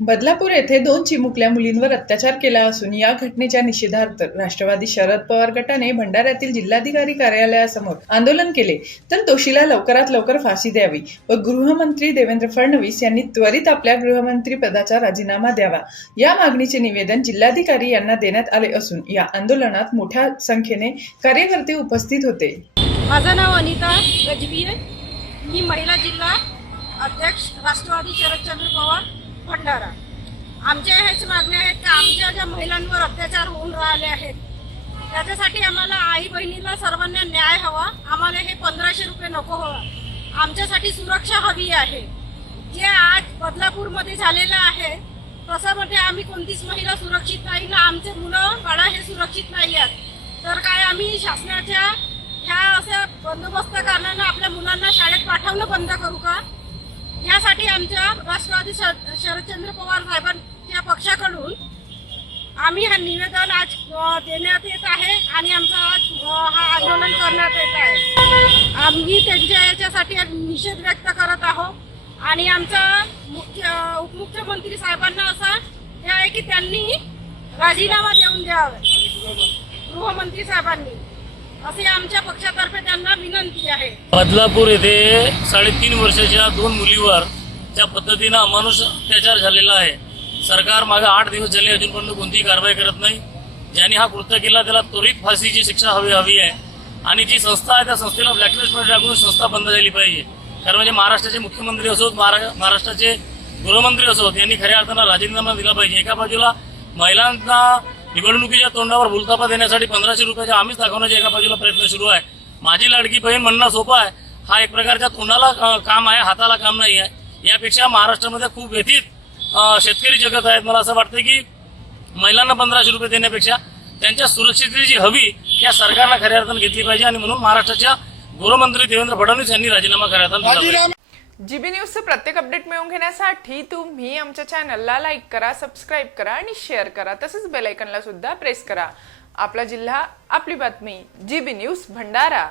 बदलापूर येथे 2 चिमुकल्या मुलींवर अत्याचार केला असून या घटनेच्या निषेधार्थ राष्ट्रवादी शरद पवार गटाने भंडाऱ्यातील जिल्हाधिकारी कार्यालयासमोर आंदोलन केले, तर दोषीला लवकरात लवकर फाशी द्यावी व गृहमंत्री देवेंद्र फडणवीस यांनी त्वरित आपल्या गृहमंत्री पदाचा राजीनामा द्यावा या मागणीचे निवेदन जिल्हाधिकारी यांना देण्यात आले असून या आंदोलनात मोठ्या संख्येने कार्यकर्ते उपस्थित होते। माझं नाव अनिता गजबी आहे। मी महिला जिल्हा अध्यक्ष राष्ट्रवादी शरदचंद्र पवार भंडारा। आमच्या हेच मागणी आहेत की आमच्या ज्या महिलांवर अत्याचार होऊन राहिले आहेत त्याच्यासाठी आम्हाला आई बहिणीला सर्वांना न्याय हवा। आम्हाला हे 1500 रुपये नको हवा, आमच्यासाठी सुरक्षा हवी आहे। जे आज बदलापूरमध्ये झालेलं आहे तशामध्ये आम्ही कोणतीच महिला सुरक्षित नाही ना आमचे मुलं बाळा हे सुरक्षित नाही आहेत। तर काय आम्ही शासनाच्या ह्या अशा बंदोबस्त कारणानं आपल्या मुलांना शाळेत पाठवणं बंद करू का? यासाठी आमच्या राष्ट्रवादी शरदचंद्र पवार साहेबांच्या पक्षाकडून आम्ही हा निवेदन आज देण्यात येत आहे आणि आमचा आज हा आंदोलन करण्यात येत आहे। आम्ही त्यांच्या याच्यासाठी निषेध व्यक्त करत आहोत आणि आमचा उपमुख्यमंत्री साहेबांना असा हे आहे की त्यांनी राजीनामा देऊन द्यावा गृहमंत्री साहेबांनी, असे आमच्या पक्षातर्फे त्यांना विनंती आहे। बदलापूर येथे 3.5 वर्षाच्या 2 मुलीवर ज्या पद्धतीने अमानुष अत्याचार झालेला आहे, सरकार मागे 8 दिवस झाले अजूनपर्यंत कोणतीही कारवाई करत नाही। ज्यांनी हा कृत्य केला त्याला त्वरित फाशीची शिक्षा हवी आहे आणि जी संस्था आहे त्या संस्थेला ब्लॅकलिस्टमध्ये टाकून संस्था बंद झाली पाहिजे। कारण म्हणजे महाराष्ट्राचे मुख्यमंत्री असोत, महाराष्ट्राचे गृहमंत्री असोत, यांनी खऱ्या अर्थानं राजीनामा दिला पाहिजे। एका बाजूला महिलांना निवडणुकीच्या तोंडावर भूलथापा देण्यासाठी 1500 रुपयाच्या आमिष दाखवण्याचा एका बाजूला प्रयत्न सुरू आहे। माझी लाडकी बहीण म्हणणं सोपं आहे, हा एक प्रकारच्या तोंडाला काम आहे, हाताला काम नाही आहे। यापेक्षा महाराष्ट्रामध्ये खूप व्यथित शेतकरी जगत आहेत। मला असं वाटतं की महिलांना 1500 रुपये देण्यापेक्षा त्यांच्या सुरक्षिततेची हवी या सरकारला खऱ्या अर्थानं घेतली पाहिजे आणि म्हणून महाराष्ट्राच्या गृहमंत्री देवेंद्र फडणवीस यांनी राजीनामा खऱ्या अर्थानं दिला पाहिजे। जीबी न्यूजचे प्रत्येक अपडेट मिळवून घेण्यासाठी तुम्ही आमच्या चॅनलला लाईक करा, सबस्क्राईब करा आणि शेअर करा, तसेच बेल आयकॉनला सुद्धा प्रेस करा। आपला जिल्हा, आपली बातमी, जीबी न्यूज भंडारा।